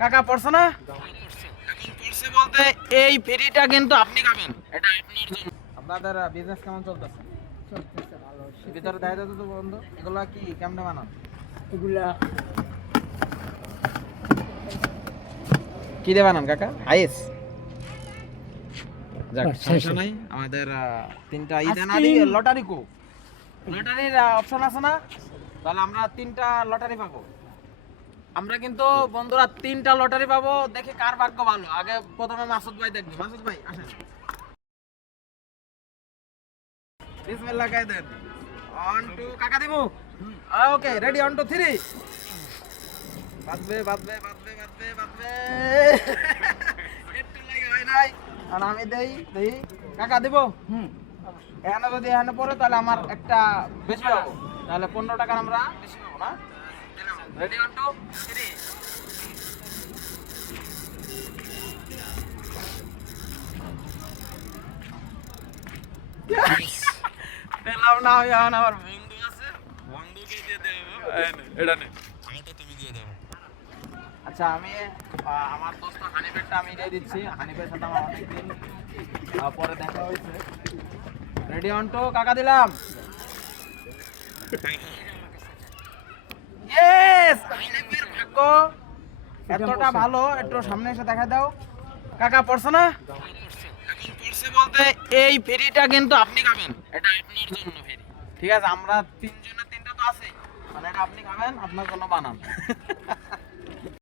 কাকা পড়ছে না? এখন পড়ছে বলতে এই ফেরিটা কিন্তু আপনি খাবেন, এটা আপনার জন্য। আপনাদের বিজনেস কেমন চলতেছে? চলতেছে ভালো। ভিতরে দেখা যেত তো বন্ধু, এগুলা কি কেমনে বানান? এগুলা কি দিয়ে বানান কাকা? আইস যাক শেষ, সমস্যা শেষ। নাই। আমাদের তিনটা ইদান আইসক্রিম। আলী লটারি কো, লটারির অপশন আছে না? তাহলে আমরা তিনটা লটারি পাবো। আমরা কিন্তু বন্ধুরা তিনটা লটারি পাবো, দেখি কার ভাগ্য ভালো। আগে প্রথমে মাসুদ ভাই দেখবো। মাসুদ ভাই আসেন, বিসমিল্লাহ কাই দেন। 1 2 কাকা দিমু। ওকে রেডি 1 2 3 বাজবে বাজবে বাজবে বাজবে বাজবে একটু লাগে হয় নাই। আর আমি দেই দেই কাকা দিব। এখানে যদি এখানে পড়ে তাহলে আমার একটা বেশি পাবো, তাহলে 15 টাকার আমরা বেশি পাবো না। রেডি 1 2 3 পেলাম না। আমি এখন আমার বন্ধু আছে, বন্ধুকে দিয়ে দেবো। এটা নে, আমারটা তুমি দিয়ে দেবো। আচ্ছা আমি আমার দোস্ত হানিফেরটা আমি দিয়ে দিচ্ছি। হানিফের সাথে আমার অনেকদিন পরে দেখা হয়েছে। রেডি অন টু কাকা দিলাম। ইয়েস, হানিফের ভাগ্য এতটা ভালো, একটু সামনে এসে দেখা দাও। কাকা পড়ছে না? এখন পড়ছে বলতে এই ফেরিটা কিন্তু আপনি খাবেন, এটা আপনার জন্য ফেরি। ঠিক আছে, আমরা তিনজনের তিনটা তো আছে, মানে এটা আপনি খাবেন, আপনার জন্য বানান।